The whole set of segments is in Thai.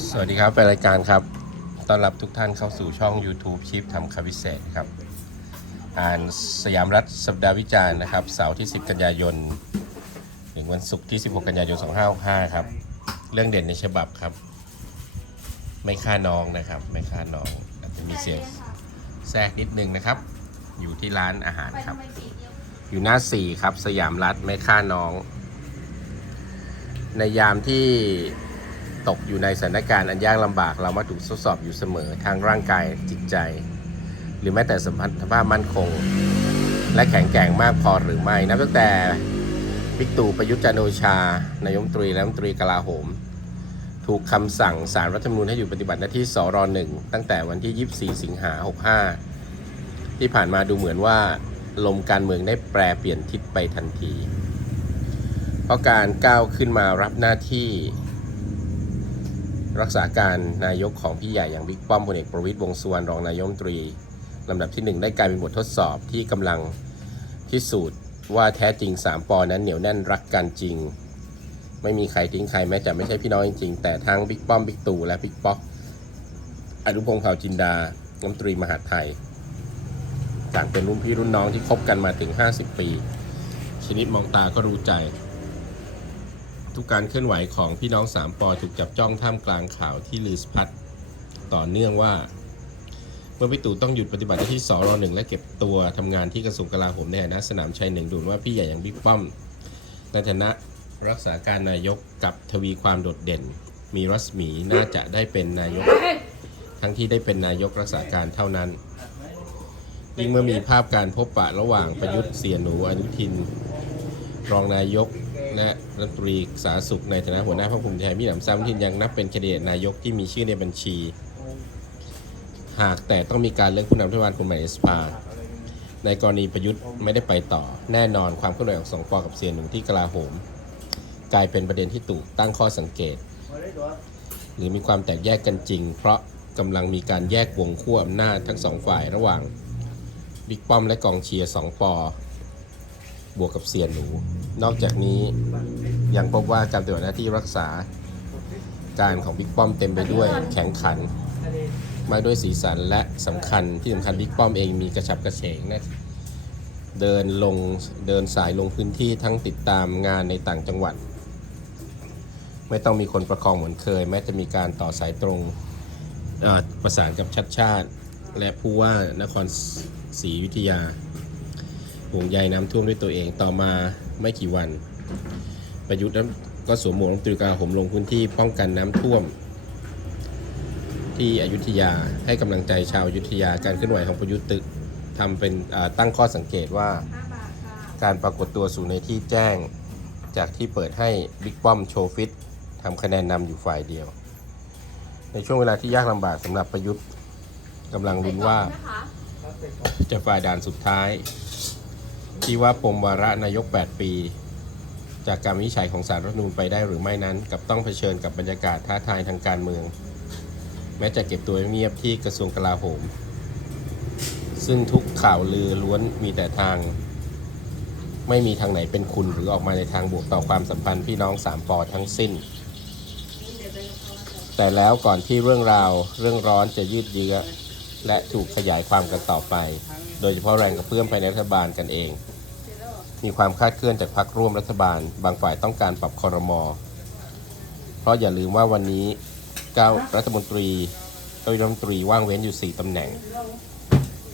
สวัสดีครับเป็นรายการครับ ต้อนรับทุกท่านเข้าสู่ช่อง YouTube ชิปทำคำพิเศษครับ อ่านสยามรัฐสัปดาห์วิจารณ์นะครับ เสาร์ที่ 10 กันยายน ถึงวันศุกร์ที่ 16 กันยายน 2565 ครับ เรื่องเด่นในฉบับครับ ไม่ฆ่าน้องนะครับ ไม่ฆ่าน้องอาจจะมีเสียงแทรกนิดนึงนะครับ อยู่ที่ร้านอาหารครับ อยู่หน้า 4 ครับ สยามรัฐไม่ฆ่าน้อง ในยามที่ ตกอยู่ในสถานการณ์อันยากลำบาก เรามาถูกทดสอบอยู่เสมอทางร่างกายจิตใจ หรือแม้แต่สัมพันธภาพมั่นคง และแข็งแกร่งมากพอหรือไม่นับตั้งแต่บิ๊กตู่ประยุทธ์จันโอชานายมตรีและรัฐมนตรีกลาโหม ถูกคำสั่งสารรัฐธรรมนูญให้อยู่ปฏิบัติหน้าที่สรหนึ่งตั้งแต่วันที่ 24 สิงหา65 ที่ผ่านมาดูเหมือนว่า ลมการเมืองได้แปรเปลี่ยนทิศไปทันที เพราะการก้าวขึ้นมารับหน้าที่ รักษาการนายกของพี่ใหญ่อย่างบิ๊กป้อมพลเอกประวิตยวงสุวรรณรองนายกรัฐมนตรีลำดับที่หนึ่งได้กลายเป็นบททดสอบที่กำลังพิสูจน์ว่าแท้จริง 3ปอนั้นเหนียวแน่นรักกันจริง ไม่มีใครทิ้งใครแม้จะไม่ใช่พี่น้องจริงๆแต่ทั้งบิ๊กป้อมบิ๊กตู่และบิ๊กป๊อกอนุพงษ์เผ่าจินดารัฐมนตรีมหาดไทยต่างเป็นรุ่นพี่รุ่นน้องที่คบกันมาถึง 50 ปี ชนิดมองตาก็รู้ใจ ทุกการเคลื่อนไหวของพี่น้องสามปอถูกจับจ้องท่ามกลางข่าวที่ลือสพัดต่อเนื่องว่า เมื่อพี่ตู่ต้องหยุดปฏิบัติหน้าที่สรหนึ่งและเก็บตัวทำงานที่กระทรวงกลาโหมในฐานะสนามชัยหนึ่งดูว่าพี่ใหญ่อย่างบิ๊กป้อมในฐานะรักษาการนายกกับทวีความโดดเด่น มีรัศมีน่าจะได้เป็นนายก ทั้งที่ได้เป็นนายกรักษาการเท่านั้นยิ่งเมื่อมีภาพการพบปะระหว่างประยุทธ์เสียหนูอนุทิน รองนายกและรัฐมนตรีสาธารณสุขในฐานะหัวหน้าพรรคภูมิใจไทยมีหนำซ้ำที่ยังนับเป็นแคนดิเดตนายกที่มีชื่อในบัญชี หากแต่ต้องมีการเลือกผู้นำรัฐบาลคนใหม่ในสภาในกรณีประยุทธ์ไม่ได้ไปต่อ แน่นอนความเคลื่อนไหวของสองปอกับเสียนหนุ่มที่กลาโหม กลายเป็นประเด็นที่ตู่ตั้งข้อสังเกต หรือมีความแตกแยกกันจริง เพราะกำลังมีการแยกวงขั้วอำนาจทั้งสองฝ่ายระหว่างบิ๊กป้อมและกองเชียร์สองปอ บวกกับเสียหนู นอกจากนี้ยังพบว่าการปฏิบัติหน้าที่รักษาการของบิ๊กป้อมเต็มไปด้วยแข็งขัน มาด้วยสีสันและสำคัญที่สำคัญบิ๊กป้อมเองมีกระชับกระเฉงนะเดินลงเดินสายลงพื้นที่ทั้งติดตามงานในต่างจังหวัด ไม่ต้องมีคนประคองเหมือนเคย แม้จะมีการต่อสายตรงเอ่อประสานกับชัดชาติ และผู้ว่านครศรีอยุธยา ห่วงใยน้ำท่วมด้วยตัวเองต่อมาไม่กี่วัน ประยุทธ์ก็สวมหมวกรัฐมนตรีกลาโหมลงพื้นที่ป้องกันน้ำท่วม ที่อยุธยาให้กำลังใจชาวอยุธยาการเคลื่อนไหวของประยุทธ์ตึกทำเป็นตั้งข้อสังเกตว่า การปรากฏตัวสู่ในที่แจ้ง จากที่เปิดให้บิ๊กป้อมโชว์ฟิตทำคะแนนนำอยู่ฝ่ายเดียว ในช่วงเวลาที่ยากลำบากสำหรับประยุทธ์กำลังลุ้นว่า จะฝ่ายด่านสุดท้าย ที่ว่าปมวาระนายก 8 ปี จากการวิจัยของสารรัฐธรรมนูญไปได้หรือไม่นั้น กับต้องเผชิญกับบรรยากาศท้าทายทางการเมือง แม้จะเก็บตัวเงียบที่กระทรวงกลาโหม ซึ่งทุกข่าวลือล้วนมีแต่ทาง ไม่มีทางไหนเป็นคุณหรือออกมาในทางบวกต่อความสัมพันธ์พี่น้องสามปอทั้งสิ้น แต่แล้วก่อนที่เรื่องราวเรื่องร้อนจะยืดเยื้อและถูกขยายความกันต่อไป โดยเฉพาะแรงกระเพื่อมภายในรัฐบาลกันเอง มีความคาดเคลื่อนจากพรรคร่วมรัฐบาล บางฝ่ายต้องการปรับคอรมอเพราะอย่าลืมว่าวันนี้เก้ารัฐมนตรีเก้าอี้รัฐมนตรีว่างเว้นอยู่ 4 ตำแหน่ง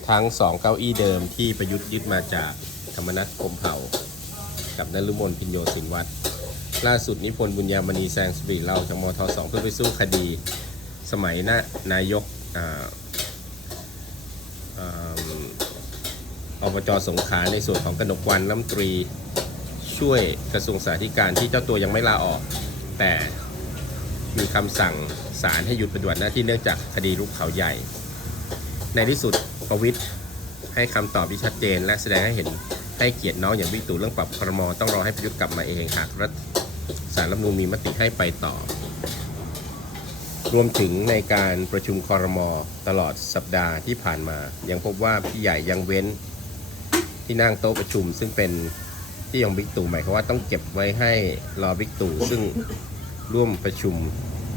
ทั้งสองเก้าอี้เดิมที่ประยุทธ์ยึดมาจากธรรมนัฐพรมเผ่า กับนฤมลพิญโยสินวัตรล่าสุดนิพนธ์บุญญามณีแซงสุรีเล่าจากมทสองเพื่อไปสู้คดี สมัยน้านายกอ่า อ่า อบจสงขลาในส่วนของกนกวันรัฐมนตรี ช่วยกระทรวงสาธารณการที่เจ้าตัวยังไม่ลาออก แต่มีคำสั่งศาลให้หยุดปฏิบัติหน้าที่เนื่องจากคดีรุกเขาใหญ่ ในที่สุดประวิทย์ให้คำตอบที่ชัดเจน และแสดงให้เห็นให้เกียรติน้องอย่างวิตูเรื่องปรับครมต้องรอให้ประยุทธ์กลับมาเองหากรัฐสารรัฐธรรมนูมีมติให้ไปต่อ รวมถึงในการประชุมคอรมอตลอดสัปดาห์ที่ผ่านมา ยังพบว่าพี่ใหญ่ยังเว้น ที่นั่งโต๊ะประชุม ซึ่งเป็นที่ของบิ๊กตู่หมายความว่าต้องเก็บไว้ให้รอบิ๊กตู่ซึ่งร่วมประชุม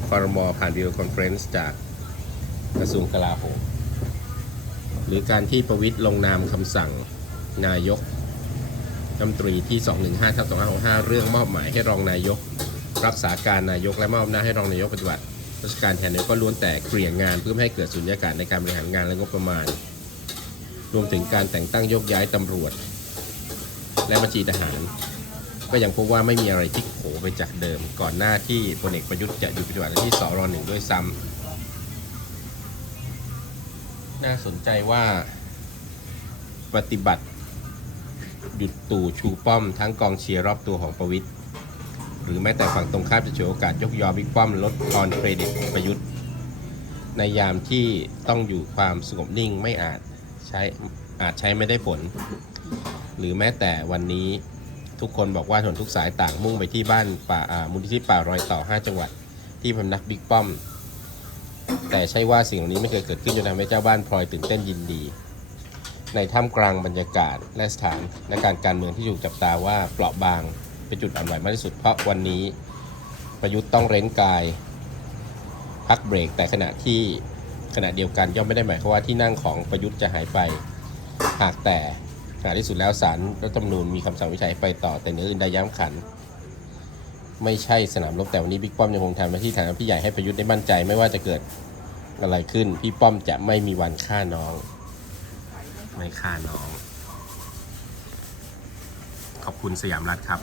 คอรมอผ่านวิดีโอคอนเฟรนซ์จากกระทรวงกลาโหมหรือการที่ประวิตยลงนามคำสั่งนายกรัฐมนตรีที่ 215ทับ2565 เรื่องมอบหมายให้รองนายก รักษาการนายกและมอบอำนาให้รองนายกปฏิบัติราชการแทนนายกก็ล้วนแต่เกลี่ยงานเพื่อให้เกิดสุญญากาศในการบริหารงานและงบประมาณ รวมถึงการแต่งตั้งโยกย้ายตำรวจ และบัญชีทหาร ก็ยังพบว่าไม่มีอะไรที่โผไปจากเดิม ก่อนหน้าที่พลเอกประยุทธ์จะหยุดปฏิบัติหน้าที่สรหนึ่งด้วยซ้ำน่าสนใจว่าปฏิบัติหยุดตู่ชูป้อมทั้งกองเชียร์รอบตัวของประวิทย์หรือแม้แต่ฝั่งตรงข้ามจะฉวยโอกาสยกยอบิ๊กป้อมลดทอนเครดิตประยุทธ์ ในยามที่ต้องอยู่ความสงบนิ่งไม่อาจ ใช้อาจใช้ไม่ได้ผล หรือแม้แต่วันนี้ทุกคนบอกว่าถนนทุกสายต่างมุ่งไปที่บ้านป่ามูลนิธิป่ารอยต่อ 5 จังหวัด ที่พำนักบิ๊กป้อม แต่ใช่ว่าสิ่งเหล่านี้ไม่เคยเกิดขึ้นจนทำให้เจ้าบ้านพลอยตื่นเต้นยินดี ในท่ามกลางบรรยากาศและสถานและการการเมืองที่ถูกจับตาว่าเปราะบางเป็นจุดอ่อนไหวมากที่สุดเพราะวันนี้ประยุทธ์ต้องเร้นกายพักเบรกแต่ขณะที่ ขณะเดียวกันย่อมไม่ได้หมายความว่าที่นั่งของประยุทธ์จะหายไป หากแต่ขณะที่สุดแล้วศาลรัฐธรรมนูญมีคำสั่งวิจัยไปต่อแต่เนื้ออื่นใดย้ำขัน ไม่ใช่สนามรบแต่วันนี้บิ๊กป้อมยังคงทำหน้าที่ฐานะพี่ใหญ่ให้ประยุทธ์ได้มั่นใจไม่ว่าจะเกิดอะไรขึ้น พี่ป้อมจะไม่มีวันฆ่าน้อง ไม่ฆ่าน้อง ขอบคุณสยามรัฐครับ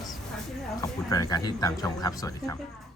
ขอบคุณแฟนรายการที่ติดตามชมครับ สวัสดีครับ